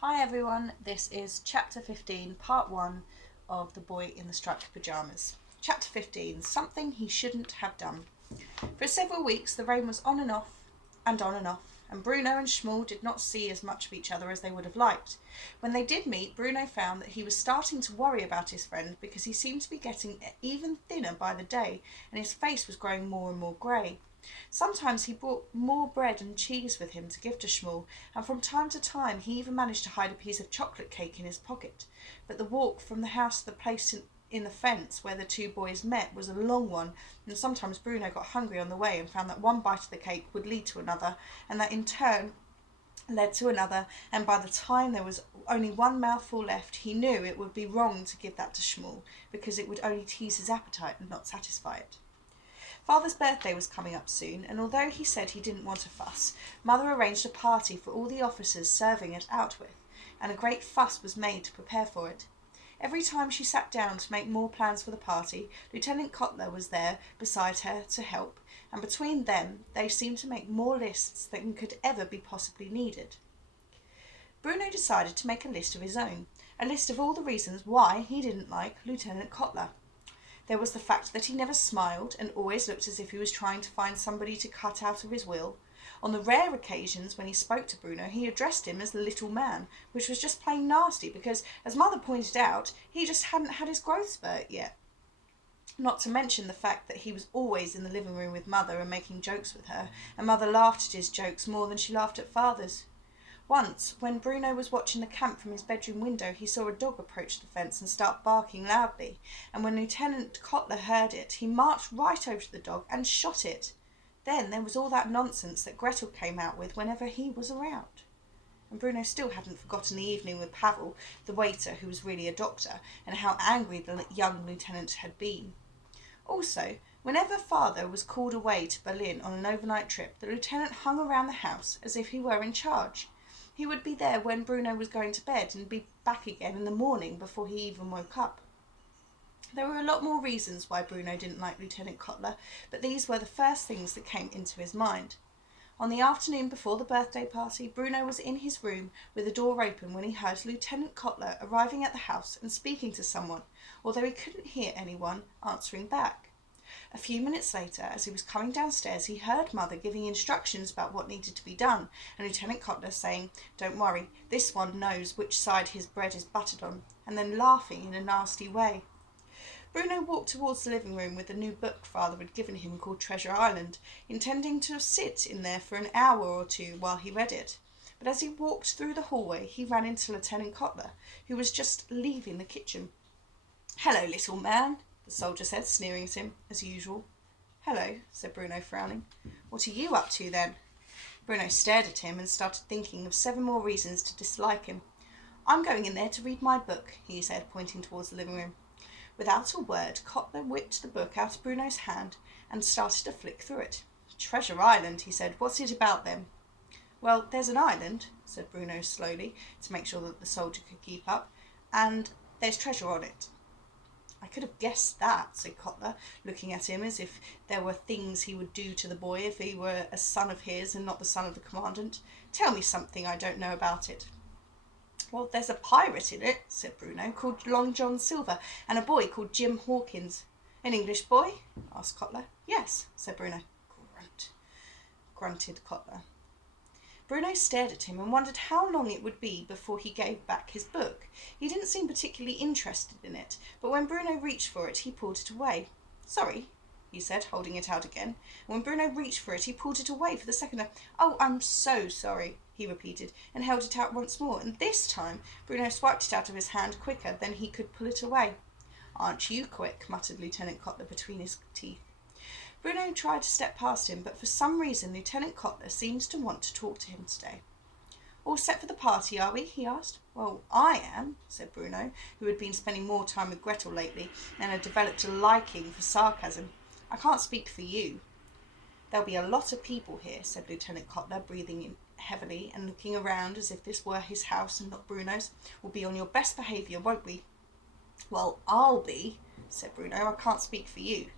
Hi everyone, this is Chapter 15, Part 1 of The Boy in the Striped Pyjamas. Chapter 15, Something He Shouldn't Have Done. For several weeks the rain was on and off, and Bruno and Schmuel did not see as much of each other as they would have liked. When they did meet, Bruno found that he was starting to worry about his friend because he seemed to be getting even thinner by the day, and his face was growing more and more grey. Sometimes he brought more bread and cheese with him to give to Schmuel, and from time to time he even managed to hide a piece of chocolate cake in his pocket. But the walk from the house to the place in the fence where the two boys met was a long one, and sometimes Bruno got hungry on the way and found that one bite of the cake would lead to another, and that in turn led to another, and by the time there was only one mouthful left, he knew it would be wrong to give that to Schmuel, because it would only tease his appetite and not satisfy it. Father's birthday was coming up soon, and although he said he didn't want a fuss, Mother arranged a party for all the officers serving at Outwith, and a great fuss was made to prepare for it. Every time she sat down to make more plans for the party, Lieutenant Kotler was there beside her to help, and between them they seemed to make more lists than could ever be possibly needed. Bruno decided to make a list of his own, a list of all the reasons why he didn't like Lieutenant Kotler. There was the fact that he never smiled and always looked as if he was trying to find somebody to cut out of his will. On the rare occasions when he spoke to Bruno, he addressed him as the little man, which was just plain nasty because, as Mother pointed out, he just hadn't had his growth spurt yet. Not to mention the fact that he was always in the living room with Mother and making jokes with her, and Mother laughed at his jokes more than she laughed at Father's. Once, when Bruno was watching the camp from his bedroom window, he saw a dog approach the fence and start barking loudly, and when Lieutenant Kotler heard it, he marched right over to the dog and shot it. Then there was all that nonsense that Gretel came out with whenever he was around. And Bruno still hadn't forgotten the evening with Pavel, the waiter, who was really a doctor, and how angry the young lieutenant had been. Also, whenever Father was called away to Berlin on an overnight trip, the lieutenant hung around the house as if he were in charge. He would be there when Bruno was going to bed and be back again in the morning before he even woke up. There were a lot more reasons why Bruno didn't like Lieutenant Kotler, but these were the first things that came into his mind. On the afternoon before the birthday party, Bruno was in his room with the door open when he heard Lieutenant Kotler arriving at the house and speaking to someone, although he couldn't hear anyone answering back. A few minutes later, as he was coming downstairs, he heard Mother giving instructions about what needed to be done, and Lieutenant Kotler saying, "Don't worry, this one knows which side his bread is buttered on," and then laughing in a nasty way. Bruno walked towards the living room with the new book Father had given him called Treasure Island, intending to sit in there for an hour or two while he read it. But as he walked through the hallway, he ran into Lieutenant Kotler, who was just leaving the kitchen. "Hello, little man," the soldier said, sneering at him, as usual. "Hello," said Bruno, frowning. "What are you up to, then?" Bruno stared at him and started thinking of 7 more reasons to dislike him. "I'm going in there to read my book," he said, pointing towards the living room. Without a word, Kotler whipped the book out of Bruno's hand and started to flick through it. "Treasure Island," he said. "What's it about, then?" "Well, there's an island," said Bruno slowly, to make sure that the soldier could keep up, "and there's treasure on it." "I could have guessed that," said Kotler, looking at him as if there were things he would do to the boy if he were a son of his and not the son of the commandant. "Tell me something I don't know about it." "Well, there's a pirate in it," said Bruno, "called Long John Silver, and a boy called Jim Hawkins." "An English boy?" asked Kotler. "Yes," said Bruno. Grunted Kotler. Bruno stared at him and wondered how long it would be before he gave back his book. He didn't seem particularly interested in it, but when Bruno reached for it, he pulled it away. "Sorry," he said, holding it out again. And when Bruno reached for it, he pulled it away for the second time. "Oh, I'm so sorry," he repeated, and held it out once more, and this time Bruno swiped it out of his hand quicker than he could pull it away. "Aren't you quick?" muttered Lieutenant Kotler between his teeth. Bruno tried to step past him, but for some reason Lieutenant Kotler seemed to want to talk to him today. "All set for the party, are we?" he asked. "Well, I am," said Bruno, who had been spending more time with Gretel lately and had developed a liking for sarcasm. "I can't speak for you." "There'll be a lot of people here," said Lieutenant Kotler, breathing in heavily and looking around as if this were his house and not Bruno's. "We'll be on your best behaviour, won't we?" "Well, I'll be," said Bruno. "I can't speak for you."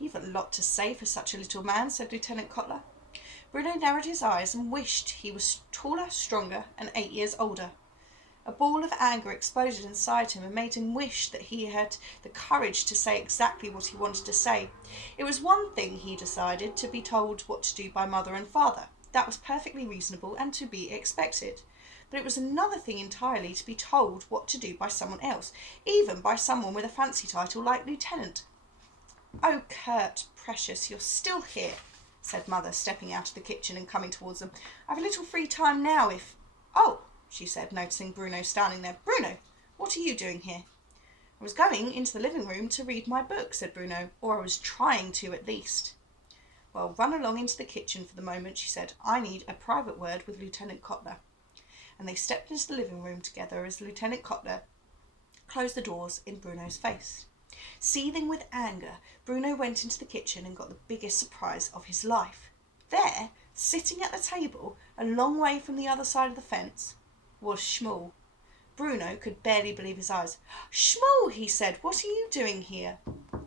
"You've a lot to say for such a little man," said Lieutenant Kotler. Bruno narrowed his eyes and wished he was taller, stronger, and 8 years older. A ball of anger exploded inside him and made him wish that he had the courage to say exactly what he wanted to say. It was one thing, he decided, to be told what to do by mother and father. That was perfectly reasonable and to be expected. But it was another thing entirely to be told what to do by someone else, even by someone with a fancy title like Lieutenant. "Oh, Kurt, precious, you're still here," said Mother, stepping out of the kitchen and coming towards them. "I've a little free time now if—" "Oh," she said, noticing Bruno standing there. "Bruno, what are you doing here?" "I was going into the living room to read my book," said Bruno, "or I was trying to at least." "Well, run along into the kitchen for the moment," she said. "I need a private word with Lieutenant Kotler." And they stepped into the living room together as Lieutenant Kotler closed the doors in Bruno's face. Seething with anger, Bruno went into the kitchen and got the biggest surprise of his life. There, sitting at the table, a long way from the other side of the fence, was Shmuel. Bruno could barely believe his eyes. "Shmuel," he said, "what are you doing here?"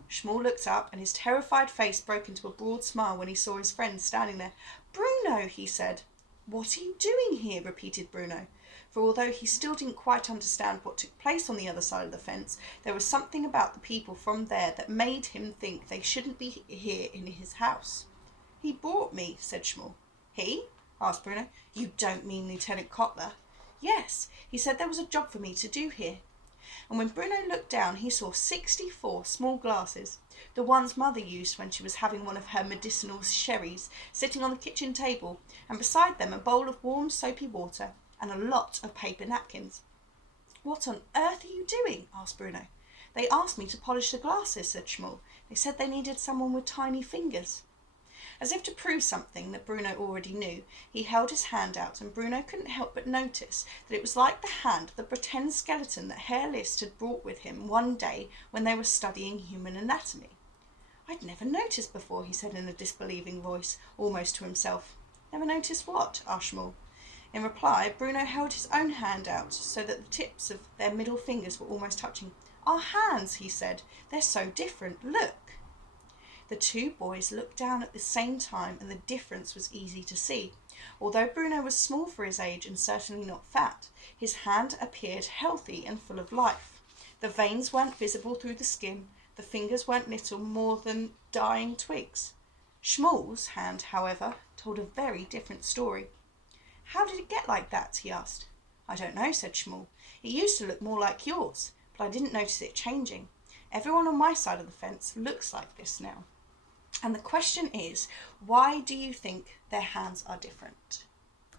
Shmuel looked up, and his terrified face broke into a broad smile when he saw his friend standing there. "Bruno," he said. "What are you doing here?" repeated Bruno. For although he still didn't quite understand what took place on the other side of the fence, there was something about the people from there that made him think they shouldn't be here in his house. "He brought me," said Shmuel. "He?" asked Bruno. "You don't mean Lieutenant Kotler?" "Yes, he said there was a job for me to do here." And when Bruno looked down, he saw 64 small glasses, the ones Mother used when she was having one of her medicinal sherries, sitting on the kitchen table, and beside them a bowl of warm soapy water and a lot of paper napkins. "What on earth are you doing?" asked Bruno. "They asked me to polish the glasses," said Shmuel. "They said they needed someone with tiny fingers." As if to prove something that Bruno already knew, he held his hand out, and Bruno couldn't help but notice that it was like the hand of the pretend skeleton that Herr List had brought with him one day when they were studying human anatomy. "I'd never noticed before," he said in a disbelieving voice, almost to himself. "Never noticed what?" asked Shmuel. In reply, Bruno held his own hand out so that the tips of their middle fingers were almost touching. "Our hands," he said. "They're so different. Look." The two boys looked down at the same time, and the difference was easy to see. Although Bruno was small for his age and certainly not fat, his hand appeared healthy and full of life. The veins weren't visible through the skin, the fingers weren't little more than dying twigs. Shmuel's hand, however, told a very different story. "How did it get like that?" he asked. "I don't know," said Shmuel. "It used to look more like yours, but I didn't notice it changing. Everyone on my side of the fence looks like this now. And the question is, why do you think their hands are different?"